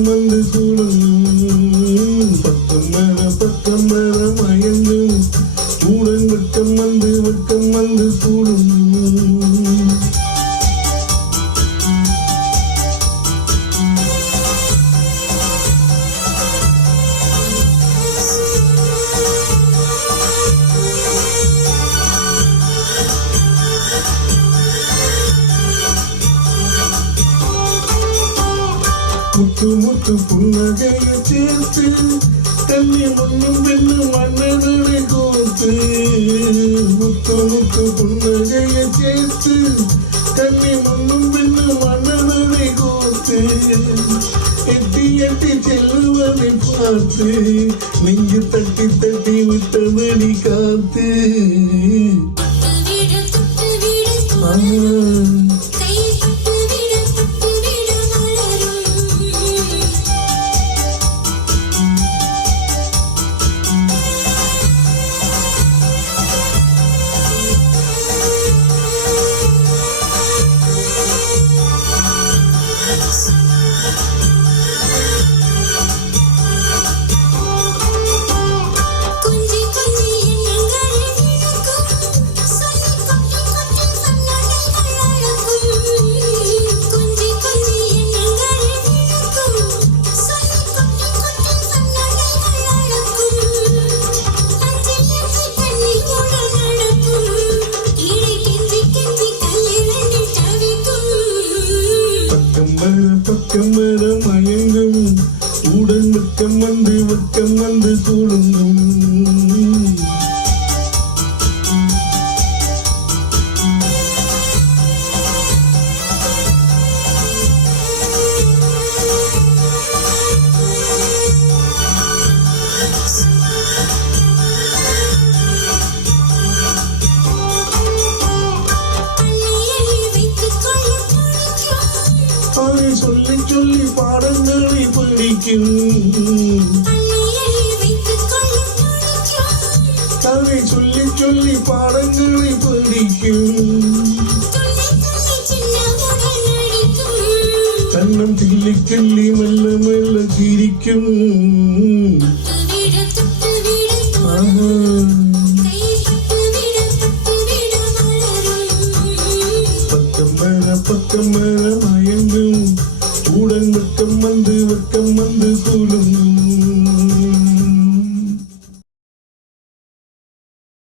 வெக்கம் வந்து சூழலும் பக்கம் மேல மயங்கும் உடன் வெக்கம் வந்து சூழலும் முத்து புன்னகையை சேர்த்து தண்ணி முன்னும் பின்னும் மன்னதனை கோர்த்து முத்து புன்னகையை சேர்த்து தண்ணி முன்னும் பின்னும் மன்னதனை கோர்த்து எட்டி செல்லுவதை பார்த்து நெஞ்சு தட்டி விட்டதடி காத்து பக்கம் மேல மயங்கும் உடன் வெக்கம் வந்து சூழுங்கும் சொல்லி பாடங்களை படிக்கும் கதை சொல்லி பாடங்களை படிக்கும் கண்ணம் கிள்ளி மெல்ல சிரிக்கும் பக்கம் மேல மயங்கும் உடன் வெக்கம் வந்து சூழும்